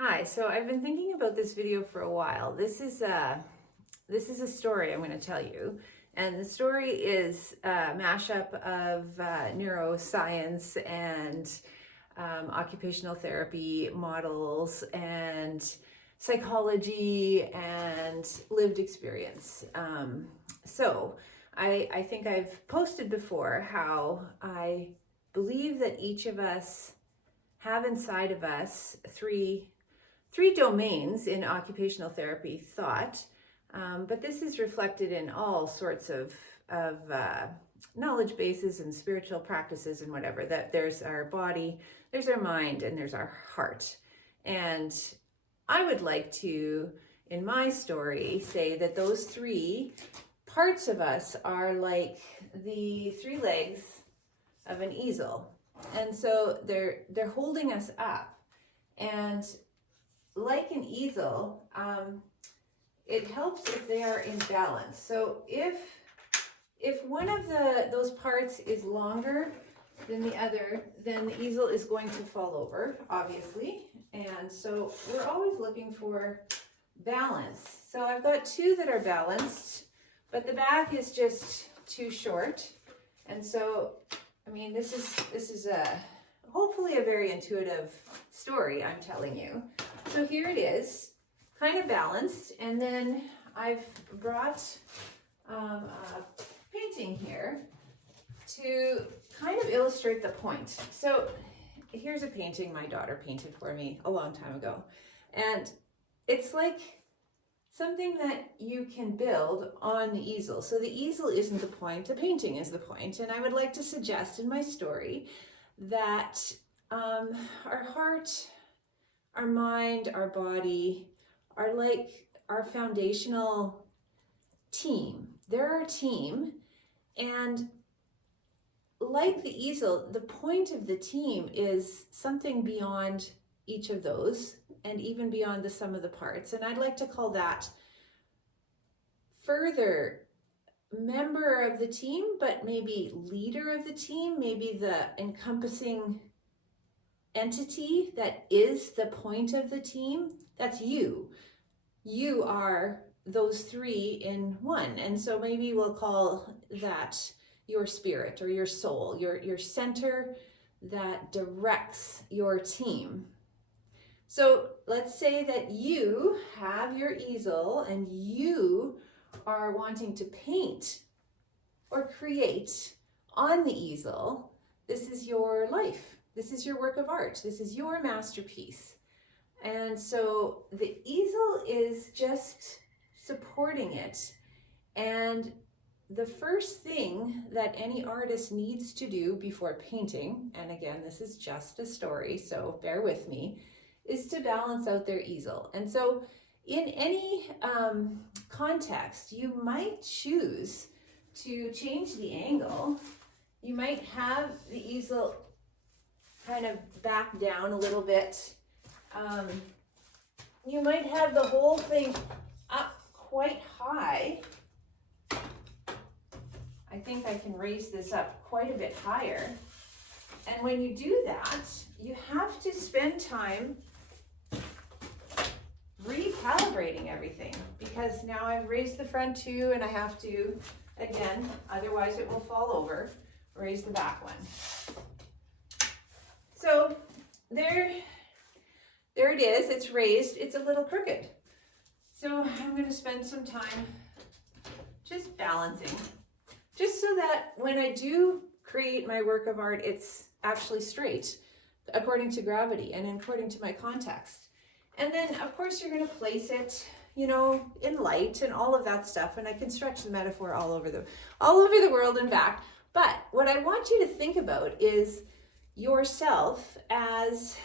Hi, so I've been thinking about this video for a while. This is a story I'm going to tell you, and the story is a mashup of neuroscience and occupational therapy models and psychology and lived experience. So I think I've posted before how I believe that each of us have inside of us three domains in occupational therapy thought, but this is reflected in all sorts of knowledge bases and spiritual practices and whatever. That there's our body, there's our mind, and there's our heart. And I would like to, in my story, say that those three parts of us are like the three legs of an easel, and so they're holding us up. And like an easel, it helps if they are in balance. So if one of those parts is longer than the other, then the easel is going to fall over, obviously. And so we're always looking for balance. So I've got two that are balanced, but the back is just too short. And so, I mean, this is hopefully a very intuitive story I'm telling you. So here it is, kind of balanced, and then I've brought a painting here to kind of illustrate the point. So here's a painting my daughter painted for me a long time ago, and it's like something that you can build on the easel. So the easel isn't the point, the painting is the point, and I would like to suggest in my story that our heart, our mind, our body are like our foundational team. They're our team, and like the easel, the point of the team is something beyond each of those and even beyond the sum of the parts. And I'd like to call that further member of the team, but maybe leader of the team, maybe the encompassing entity that is the point of the team. That's you. You are those three in one. And so maybe we'll call that your spirit or your soul, your center that directs your team. So let's say that you have your easel and you are wanting to paint or create on the easel. This is your life. This is your work of art. This is your masterpiece. And so the easel is just supporting it. And the first thing that any artist needs to do before painting, and again, this is just a story, so bear with me, is to balance out their easel. And so in any context, you might choose to change the angle. You might have the easel kind of back down a little bit. You might have the whole thing up quite high. I think I can raise this up quite a bit higher. And when you do that, you have to spend time recalibrating everything, because now I've raised the front two and I have to, again, otherwise it will fall over, raise the back one. So there it is, it's raised, it's a little crooked. So I'm going to spend some time just balancing, just so that when I do create my work of art, it's actually straight according to gravity and according to my context. And then of course you're going to place it, in light and all of that stuff. And I can stretch the metaphor all over the world and back. But what I want you to think about is yourself as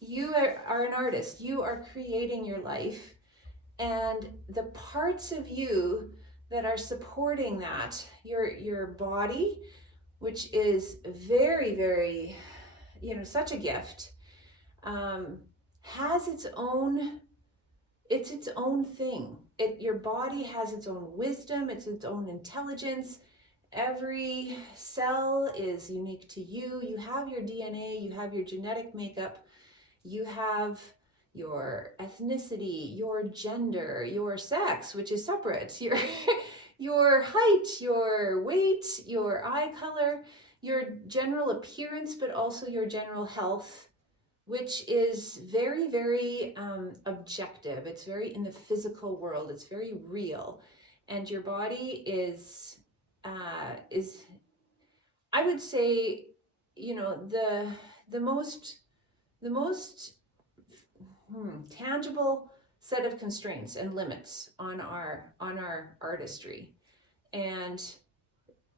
you are an artist. You are creating your life, and the parts of you that are supporting that, your body, which is very, very, such a gift, has its own thing. Your body has its own wisdom, it's its own intelligence. Every cell is unique to you. You have your DNA, you have your genetic makeup, You have your ethnicity, your gender, your sex, which is separate, your height, your weight, your eye color, your general appearance, but also your general health, which is very, very objective. It's very in the physical world. It's very real, and your body is, I would say, the most tangible set of constraints and limits on our artistry. And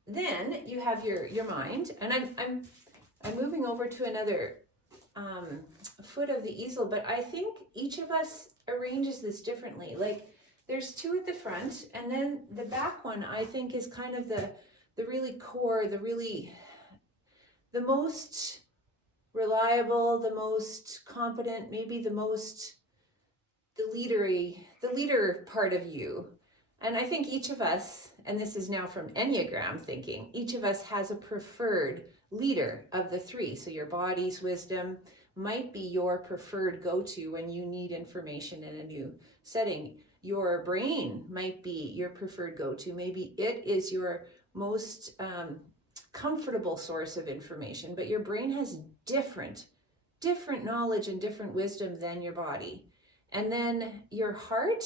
then you have your mind, and I'm moving over to another foot of the easel, but I think each of us arranges this differently. Like, there's two at the front, and then the back one I think is kind of the really core, the most reliable, the most competent, maybe the leader part of you. And I think each of us, and this is now from Enneagram thinking, each of us has a preferred leader of the three. So your body's wisdom might be your preferred go-to when you need information in a new setting. Your brain might be your preferred go-to. Maybe it is your most comfortable source of information, but your brain has different knowledge and different wisdom than your body. And then your heart,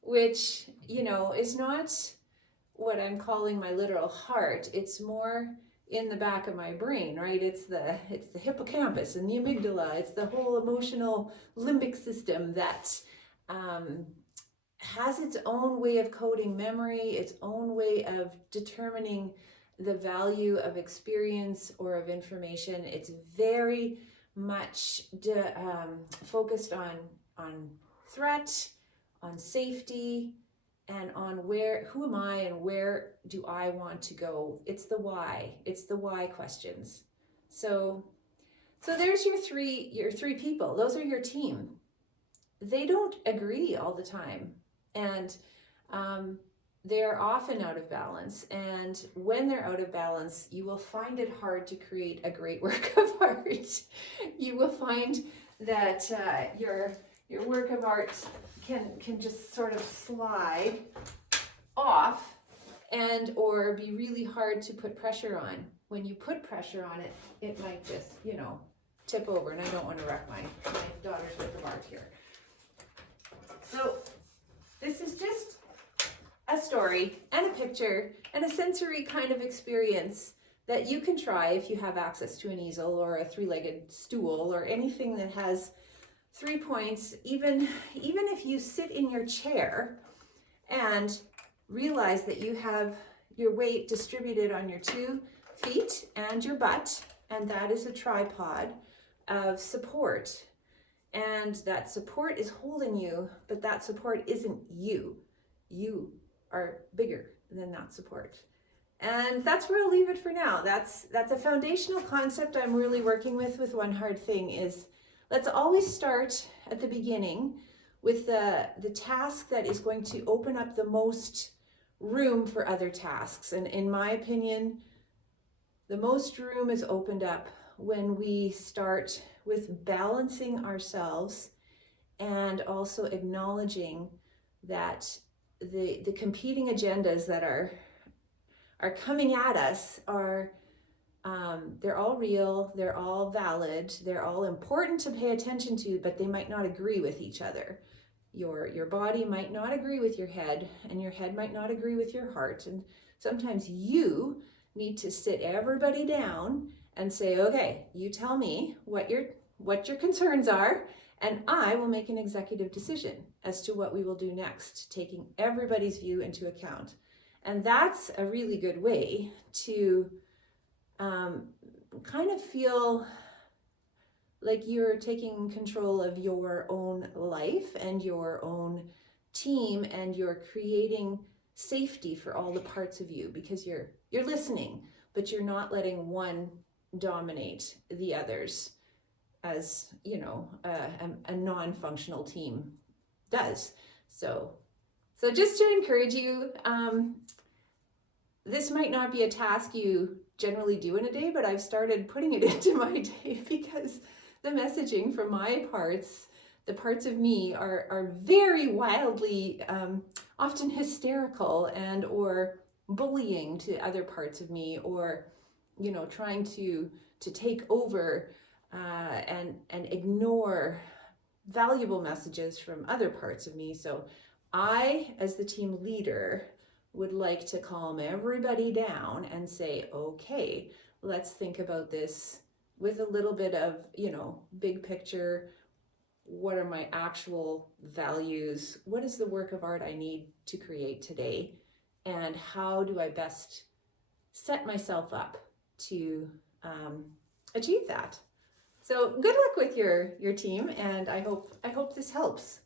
which, is not what I'm calling my literal heart. It's more in the back of my brain, right? It's the hippocampus and the amygdala. It's the whole emotional limbic system that has its own way of coding memory, its own way of determining the value of experience or of information. It's very much focused on threat, on safety, and on who am I and where do I want to go. It's the why. It's the why questions. So there's your three people. Those are your team. They don't agree all the time, and they're often out of balance. And when they're out of balance, you will find it hard to create a great work of art. You will find that your work of art can just sort of slide off and or be really hard to put pressure on. When you put pressure on it, it might just, tip over, and I don't want to wreck my daughter's work of art here. So this is just a story and a picture and a sensory kind of experience that you can try if you have access to an easel or a three-legged stool or anything that has 3 points. Even if you sit in your chair and realize that you have your weight distributed on your 2 feet and your butt, and that is a tripod of support. And that support is holding you, but that support isn't you. You are bigger than that support. And that's where I'll leave it for now. That's a foundational concept I'm really working with One Hard Thing is, let's always start at the beginning with the task that is going to open up the most room for other tasks. And in my opinion, the most room is opened up when we start with balancing ourselves and also acknowledging that the competing agendas that are coming at us are they're all real, they're all valid, they're all important to pay attention to, but they might not agree with each other. Your body might not agree with your head, and your head might not agree with your heart. And sometimes you need to sit everybody down and say, okay, you tell me what your concerns are, and I will make an executive decision as to what we will do next, taking everybody's view into account. And that's a really good way to kind of feel like you're taking control of your own life and your own team, and you're creating safety for all the parts of you, because you're listening, but you're not letting one dominate the others, as a non-functional team does. So just to encourage you, this might not be a task you generally do in a day, but I've started putting it into my day because the messaging from my parts, the parts of me are very wildly, often hysterical and or bullying to other parts of me, or trying to take over and ignore valuable messages from other parts of me. So I, as the team leader, would like to calm everybody down and say, okay, let's think about this with a little bit of, big picture. What are my actual values? What is the work of art I need to create today? And how do I best set myself up to achieve that? So good luck with your team, and I hope this helps.